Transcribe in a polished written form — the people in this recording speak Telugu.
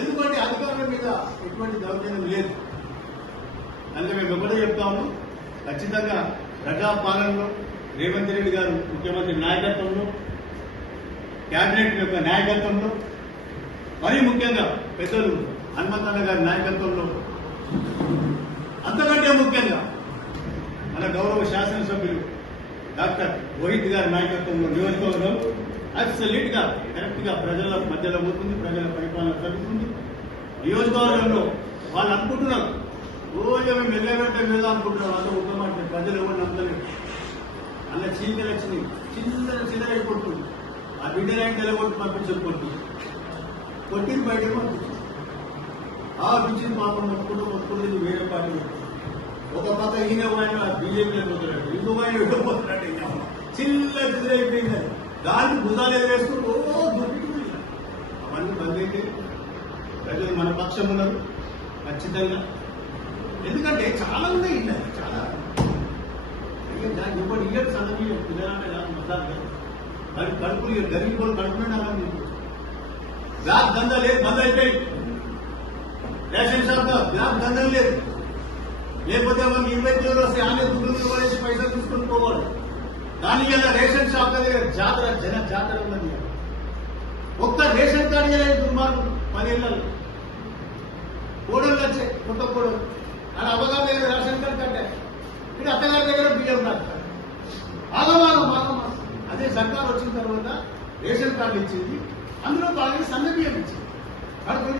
ఎందుకంటే అధికారుల మీద ఎటువంటి దౌర్జన్యం లేదు. అందుకే మేము ఒకటే చెప్తాము, ఖచ్చితంగా ప్రజాపాలనలో రేవంత్ రెడ్డి గారు ముఖ్యమంత్రి నాయకత్వంలో, కేబినెట్ యొక్క నాయకత్వంలో, మరీ ముఖ్యంగా పెద్దలు హనుమంతన్న గారి నాయకత్వంలో, అంతకంటే ముఖ్యంగా మన గౌరవ శాసనసభ్యులు డాక్టర్ రోహిత్ గారి నాయకత్వంలో నియోజకవర్గం అబ్సల్యూట్ గా కరెక్ట్ గా ప్రజల మధ్యలో పోతుంది, ప్రజల పరిపాలన జరుగుతుంది. నియోజకవర్గంలో వాళ్ళు అనుకుంటున్నారు రోజు మేము వెళ్ళేటట్టే మీద అనుకుంటున్నారు. అంత ఉత్తమాట ప్రజలు ఎవరు నమ్మలేదు. అలా చీకలు వచ్చినాయి, చిన్నరైపోతుంది. ఆ బిడ్డలైన తెలగొట్టి పంపించకపోతుంది, కొట్టిన బయట పంపించింది. ఆ పిచ్చిన పాపం మొత్తుకుంటుంది వేరే పార్టీ. ఒక పక్క ఈయన పోయిన బీజేపీలో పోతున్నాడు, ఇంకో ఆయన వెళ్ళిపోతున్నాడు. చిన్నరైపోయింది. దాన్ని భుజాలు వేసుకుంటూ దొరుకుతుంది. అవన్నీ బంద్ అయితే ప్రజలు మన పక్షం ఉన్నారు ఖచ్చితంగా. ఎందుకంటే చాలా ఉన్నాయి, చాలా ఇప్పుడు ఇయ్యడు సంగతి పిల్లలంటే కాదు, మతాలు కాదు. మరి కడుపులు గరీబ్ వాళ్ళు కడుపునే బ్లాక్ దందా లేదు, బంద్ అయిపోయి. రేషన్ షాప్ బ్లాక్ దందలు లేదు. లేకపోతే మనకి 20 రోజులు వస్తే ఆమె దుడ్డు పడేసి పైసలు తీసుకొని పోవాలి. దాని వల్ల రేషన్ షాప్ దగ్గర జాతర జాతర ఉన్నది. ఒక్క రేషన్ కార్డు చేయలేదు దుర్మార్గం. 10 ఏళ్ళలో కోడళ్ళు వచ్చాయి, కొత్త కోడలు. అలా అవగాహన దగ్గర రేషన్ కార్డు కట్టారు. ఇది అత్తగారి దగ్గర బియ్యం రాస్తారు. ఆగమాగం. అదే సర్కార్ వచ్చిన తర్వాత రేషన్ కార్డు ఇచ్చింది, అందులో బాగా సన్న బియ్యం ఇచ్చింది.